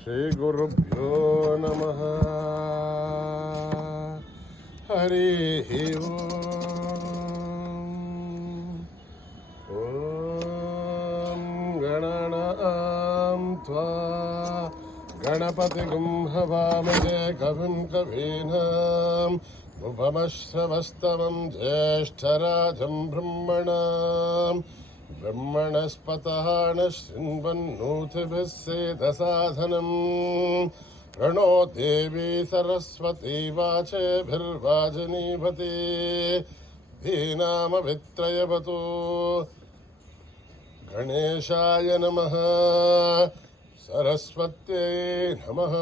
श्रीगुरुभ्यो नमः। हरिः ॐ गणनां त्वा गणपतिगुं हवामहे कविं कवीनाम् उपमश्रवस्तमं ज्येष्ठराजं ब्रह्मणाम् ब्रह्मणस्पतः न शृण्वन्नोतिभिः सेदसाधनम् प्रणो देवी सरस्वती वाचेभिर्वाजनीभते धीनामभित्रयवतु गणेशाय नमः सरस्वत्यै नमः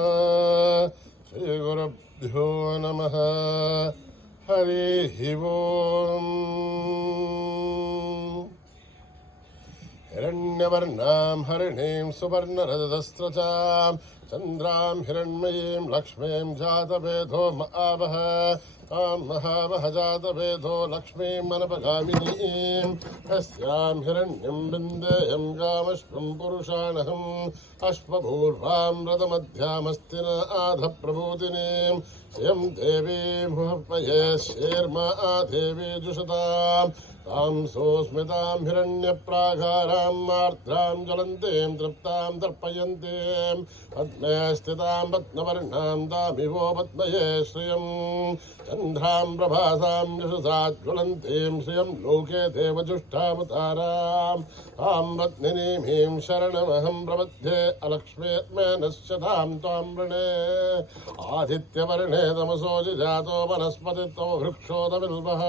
श्रीगुरुभ्यो नमः हरिः ओम्। हिरण्यवर्णां हरिणीं सुवर्णरजतस्रजां चन्द्रां हिरण्मयीं लक्ष्मीं जातवेदो महावह तां महावह जातवेदो लक्ष्मीं मनपगामिनीं तस्यां हिरण्यं विन्देयं गामश्वं पुरुषाणहम् अश्वपूर्वां रथमध्यामस्ति न आधप्रभूतिनीं श्रियं देवी मुहपये शेर्मा देवी जुषताम् तां सोऽस्मितां हिरण्यप्राकारां मार्द्रां ज्वलन्तीं तृप्तां तर्पयन्तीं पद्मे स्थितां पद्मवर्णां तामिवो पद्मये श्रियं चन्द्रां प्रभासां यशसा ज्वलन्तीं श्रियं लोके देवजुष्टामुतारां तां पत्निनीं शरणमहं प्रपद्ये अलक्ष्मीर्मेनश्यतां त्वां वृणे आदित्यवर्णे तमसो जिजातो वनस्पतित्वो वृक्षोदविल्वः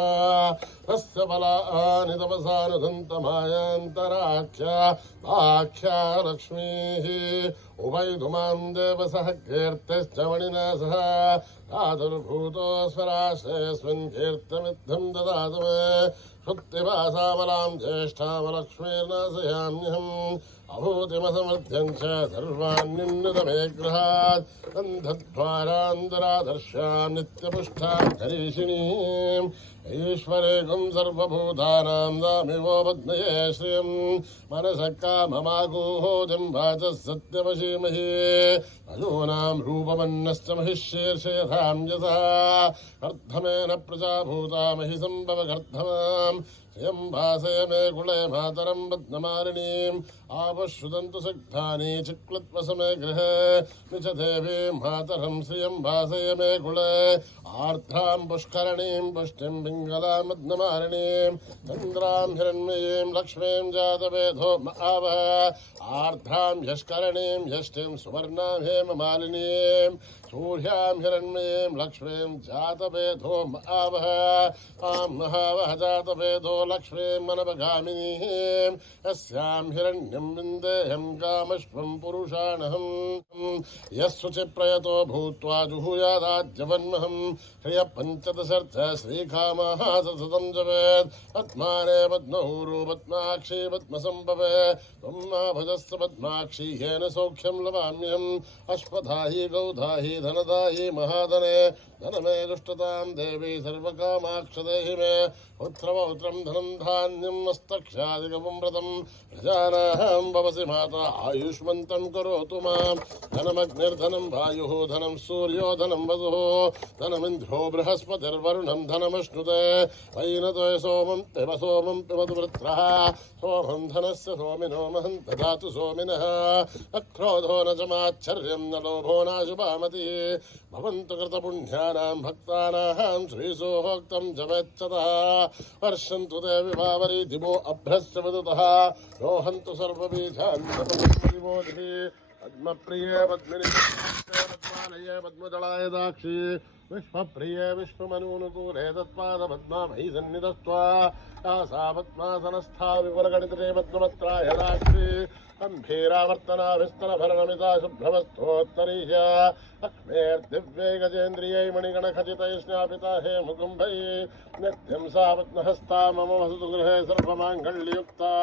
तस्य फला नितमसानुदन्तमायान्तराख्या लक्ष्मीः उभयधुमां देवसः कीर्तिश्च मणिना सह प्रादुर्भूतो स्वराशयस्मिन् कीर्तिमिद्धं ददातु मे श्रुत्तिभासामलां ज्येष्ठामलक्ष्मीर्नाशयाम्यहम् अभूतिमसमर्थ्यं च सर्वान्युन्नतमे गृहात् गन्धद्वारान्तरादर्शां नित्यपुष्टां हरीषिणीम् ईश्वरेगुं सर्वभूतानां दामिवो पद्मये श्रियं मनसः काममागूहोजं वाचः सत्यवशीमहि अजूनां रूपमन्नश्च महिषीर्षयथां यथा कर्धमेन प्रजा भूता महि सम्भव कर्धमां श्रियं भासय मे कुले मातरं पद्ममालिनीम् आपश्रुदन्तु सिग्धानि चिक्लत्वसमे गृहे निच देवीं मातरं श्रियं भासय मे कुले आर्द्रां पुष्करणीं पुष्टिं पिङ्गलां पद्ममालिनीं चन्द्रां हिरण्मयीं लक्ष्मीं जातवेदो महावह आर्द्रां यष्करणीं यष्टिं सुवर्णां हेममालिनीं सूर्यां हिरण्मयीं लक्ष्मीं जातवेदो महावह तां महावह जातवेदो लक्ष्मीं मनपगामिनीं यस्यां हिरण्यं विन्देयं कामश्वं पुरुषाणहम् यस्सुचिप्रयतो भूत्वा जुहुयादाज्यवन्महम् ह्रियः पञ्चदशर्थ श्रीकामः सततं जवेत् पद्माने पद्महूरो पद्माक्षी पद्मसम्भवे त्वं भजस्व पद्माक्षी येन सौख्यं लवाम्यहम् अश्वधाहि गौधाहि धनदाहि महाधने धनमे दुष्टतां देवी सर्वकामाक्षदेहि मे पुत्रपौत्रं धनं धान्यं मस्तक्षादिकं व्रतं प्रजानां भवसि माता आयुष्मन्तं करोतु मां धनमग्निर्धनं वायुः धनं सूर्यो धनं वसुः धनमिन्द्रो बृहस्पतिर्वरुणं धनमश्नुते वैनतो सोमं पिबतु वृत्रः सोमं धनस्य सोमिनो महं ददातु सोमिनः अक्रोधो न च माच्छर्यं न लोभो नाशुभामतिः भवन्तु कृतपुण्यानां भक्तानां श्रीसोक्तं जवेच्छतः वर्षन्तु ते विभावरी दिवो अभ्रश्च विदुतः रोहन्तु सर्वबीजान्विमोदिः पद्मप्रिये पद्मिनि पद्मालये पद्मजलाय दाक्षी विश्वप्रिये विश्वमनूनुकूले तत्पादपद्मामयी सन्निधत्वा सा पद्मासनस्था विपुलगणितरे पद्मपत्राय दाक्षी गम्भीरावर्तना विस्तरभरणमिता शुभ्रवस्तोत्तरीय लक्ष्मीर्दिव्यै गजेन्द्रियै मणिगणखचितैः स्नापिता हे मुकुम्भैः नित्यं सा पद्महस्ता मम वसतु गृहे सर्वमाङ्गल्ययुक्ता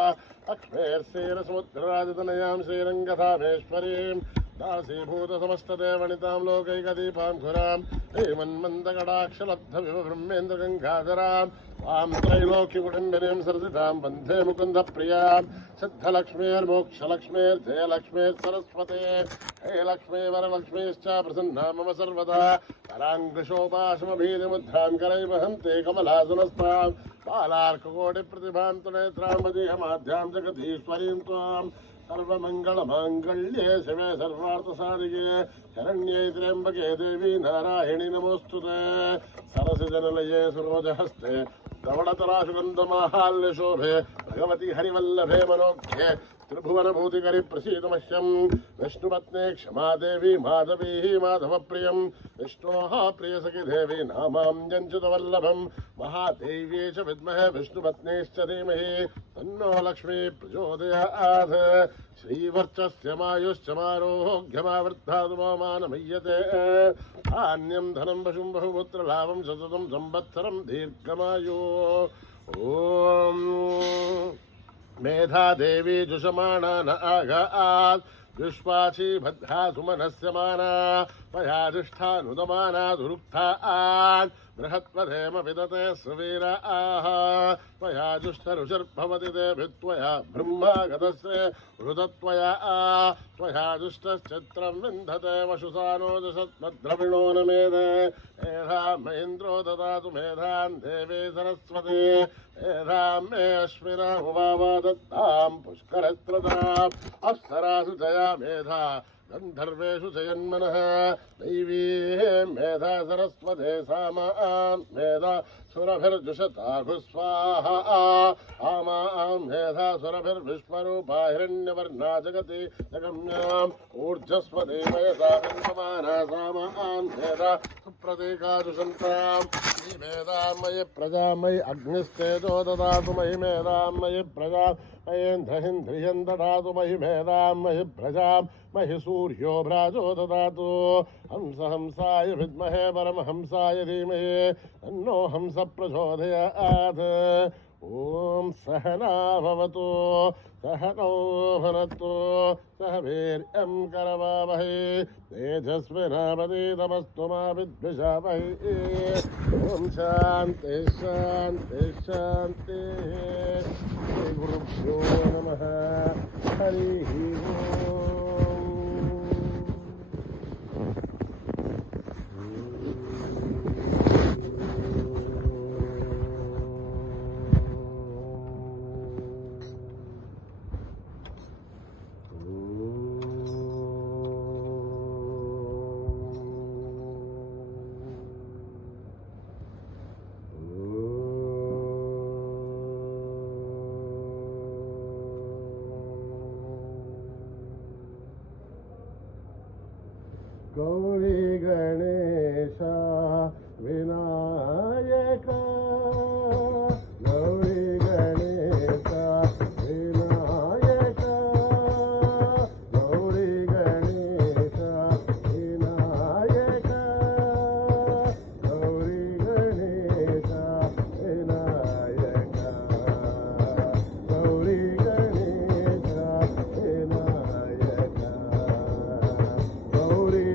लक्ष्मीर्श्रीरसमुद्रराजतनयां श्रीरङ्गधामेश्वरीं दासीभूतसमस्तदेवनितां लोकैकदीपाङ्कुरां हेमन्मन्दकटाक्षलब्धविव ब्रह्मेन्द्रगङ्गाधरां तां त्रैलोक्यकुटुम्बिनीं सरसितां वन्दे मुकुन्दप्रियां सिद्धलक्ष्मीर्मोक्षलक्ष्मीर्जयलक्ष्मीर्सरस्वते हे लक्ष्मी वरलक्ष्मीश्च प्रसन्ना मम सर्वदा पराङ्कुशोपाशमभीतिमुद्रां करैर्वहन्ते कमलासनस्तां बालार्ककोटिप्रतिभां तु नेत्रां मदीयमाद्यां जगदीश्वरीं त्वां सर्वमङ्गलमाङ्गल्ये शिवे सर्वार्थसाधिके शरण्ये त्र्यम्बके देवी नारायणि नमोऽस्तुते सरसिजनलये सरोजहस्ते धवळतराशुगन्धमाहाल्यशोभे भगवति हरिवल्लभे मनोज्ञे त्रिभुवनभूतिकरि प्रसीदमह्यं विष्णुपत्ने क्षमा देवी माधवी माधवप्रियं विष्णोः प्रियसखि देवी नामां जञ्चितवल्लभं महादेव्यै च विद्महे विष्णुपत्नीश्च धीमहि तन्नो लक्ष्मी प्रचोदयात् श्रीवर्चस्य मायुश्च मारोग्यमावृद्धातु मानमय्यते धान्यं धनं पशुं बहुपुत्रलाभं सततं संवत्सरं दीर्घमायो ॐ मेधा देवी जुषमाणा न आगात् विश्वाची भद्रा सुमनस्य माना त्वयाधिष्ठानुदमाना दुरुक्तात् बृहत्वधेम विदते सुवीराः त्वया जुष्टरुचिर्भवति देभित्वया ब्रह्मागतस्य हृदत्वया त्वया जुष्टश्चित्रं विन्धते वशुसानो दशत्मद्रविणो न मेधे मेधां महेन्द्रो ददातु मेधां देवी सरस्वती मेधां मे अश्विनामुवावा दत्तां पुष्करस्त्रदाम् अप्सरासु जया मेधा गन्धर्वेषु जयन्मनः दैवी मेधा सरस्वते सामां मेधा सुरभिर्जुषताघुस्वाहा आमां मेधा सुरभिर्विश्वरूपा हिरण्यवर्णा जगति जगम्याम् ऊर्जस्वती मयसा विन्दमाना सामां मेधा सुप्रतीकाजुषन्तां मेधां मयि प्रजा मयि अग्निस्तेजो ददातु मयि मेधां मयि प्रजा मयेन्द्रहिन्द्रियं ददातु मयि मेधां मयि प्रजां महि सूर्यो भ्राजो ददातु हंस हंसाय विद्महे परमहंसाय धीमहि तन्नो हंस प्रचोदयात् ॐ सहना भवतु सहनौ भुनक्तु सह वीर्यं करवावहै तेजस्विनावधीतमस्तु मा विद्विषावहै ॐ शान्ति शान्ति शान्तिः श्रीगुरुभ्यो नमः हरिः ओम् गौरी गणेश विनायक गौरी गणेश विनायक गौरी गणेश विनायक गौरी गणेश विनायक गौरी गणेश विनायक गौरी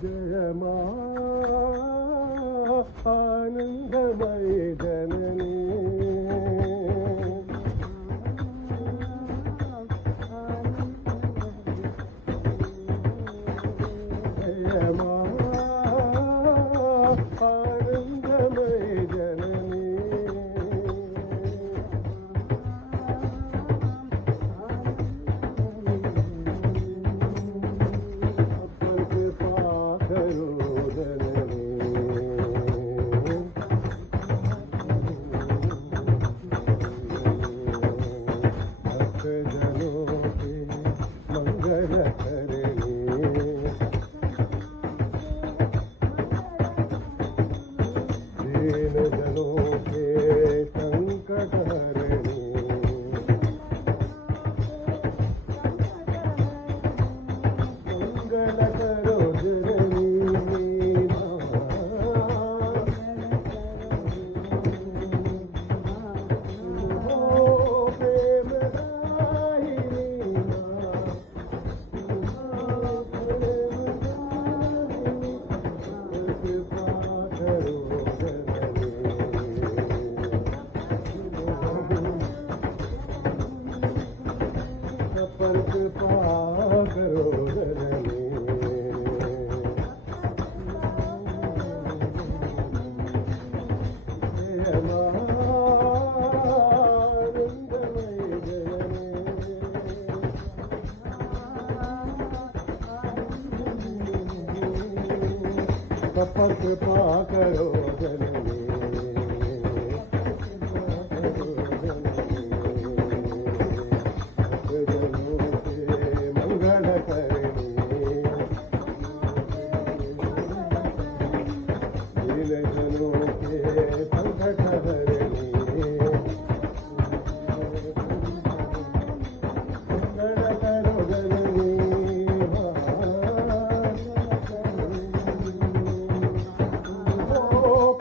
జయమా ఆనందమయ జననీ జయమా ఆనందమయ జననీ कृपा करो जननी जनों के मंगल करनी दीन जनों के संकट हरनी मंगल करो जननी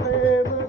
प्रेम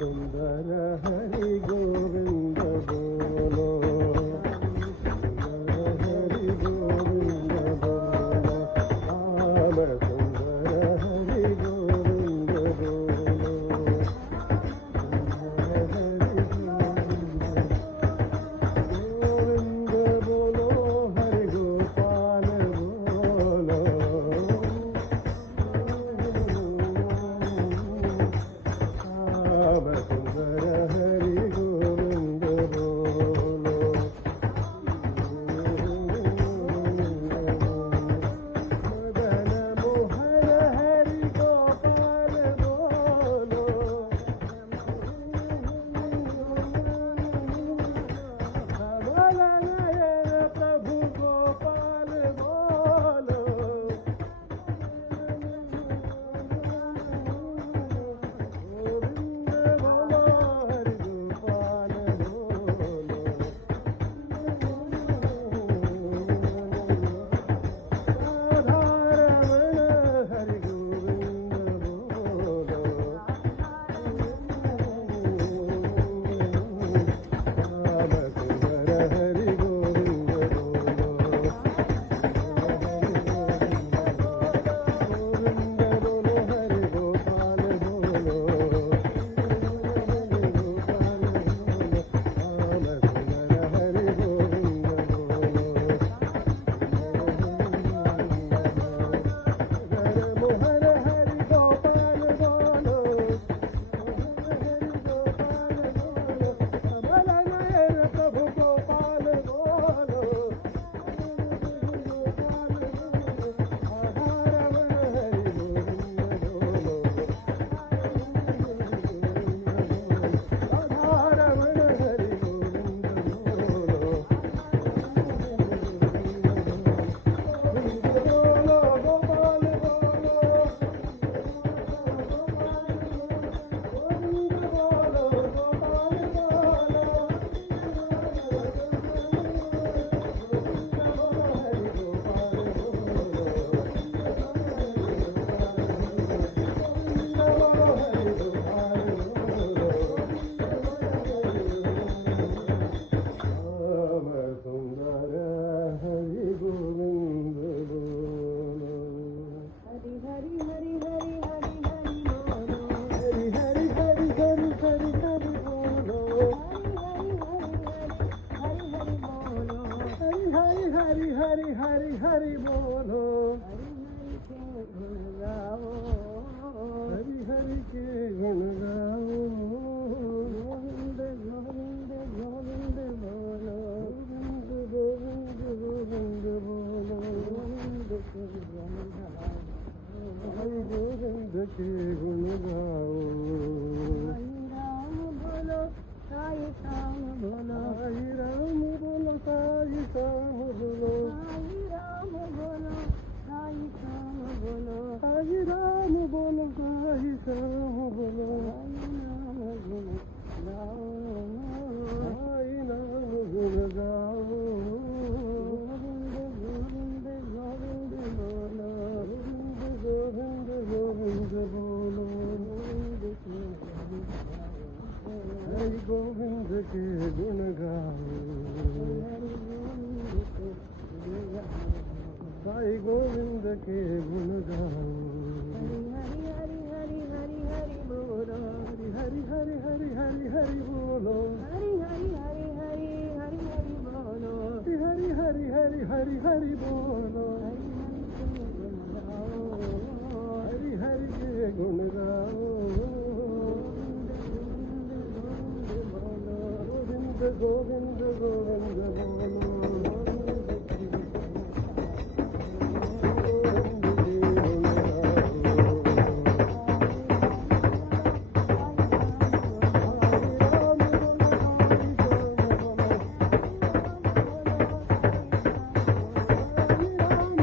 सुंदर हरि गोविंद बोलो, सुंदर हरि गोविंद बोलो, श्याम सुंदर हरि गोविंद बोलो, सुंदर हरि गोविंद बोलो, हरि गोपाल बोलो, श्याम सुंदर हरि गोविंद बोलो, मदन मोहन हरि गोपाल बोलो, कमल नयन प्रभु गोपाल बोलो, गोविंद बोलो हरि गोपाल बोलो, राधारमण हरि गोविंद बोलो, श्याम सुंदर हरि गोविंद बोलो, गोविंद बोलो हरि गोपाल बोलो, श्याम सुंदर हरि गोविंद बोलो, मोहन हरि गोपाल बोलो, कमल नयन प्रभु गोपाल बोलो, राधारमण हरि गोविंद बोलो, राधारमण हरि गोविंद बोलो, बोलो गोपाल बोलो, गोविंद बोलो गोपाल बोलो, हरि गोपाल बोलो, हरि गोपाल बोलो, श्याम सुंदर हरि गोविंद बोलो, हरि हरि हरि हरि हरि हरि बोलो, हरि हरि हरि हरि हरि हरि बोलो, हरि हरि हरि हरि हरि बोलो, हरि हरि के गुण गाओ, हरि हरि के गुण गाओ, गोविंद गोविंद गोविंद बोलो, गोविंद गोविंद बोलो, गोविंद के गुण गाओ, हरि गोविंद के गुण गाओ, हरि राम बोलो, साई श्याम बोलो, साई राम बोलो, साई श्याम बोलो, साई राम बोलो, साई श्याम बोलो, साई राम बोलो, साई श्याम बोलो, साई नाम गुण गाओ, गोविंद गोविंद बोलो, हरि गोविंद के गुण गाओ, साई गोविंद के गुण गाओ, हरि हरि हरि हरि हरि बोलो, हरि हरि हरि हरि हरि बोलो, हरि हरि हरि हरि हरि हरि बोलो, हरि हरि हरि हरि हरि बोलो, हरि हरि के गुण गाओ, गोविंद गोविंद गोविंद बोलो, राम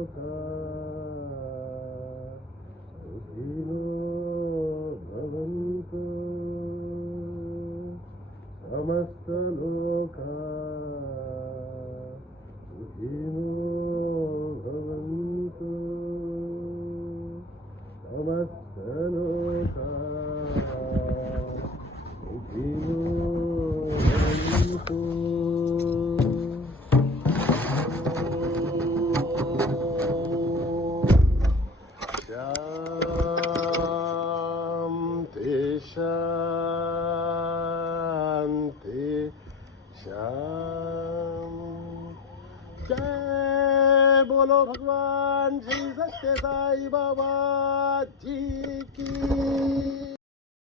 लोका सुखिनो भवन्तु समस्त लोका सुखिनो भवन्तु समस्त लोका सुखिनो भवन्तु शांति शांति। जय बोलो भगवान श्री सत्य साई बाबा जी की।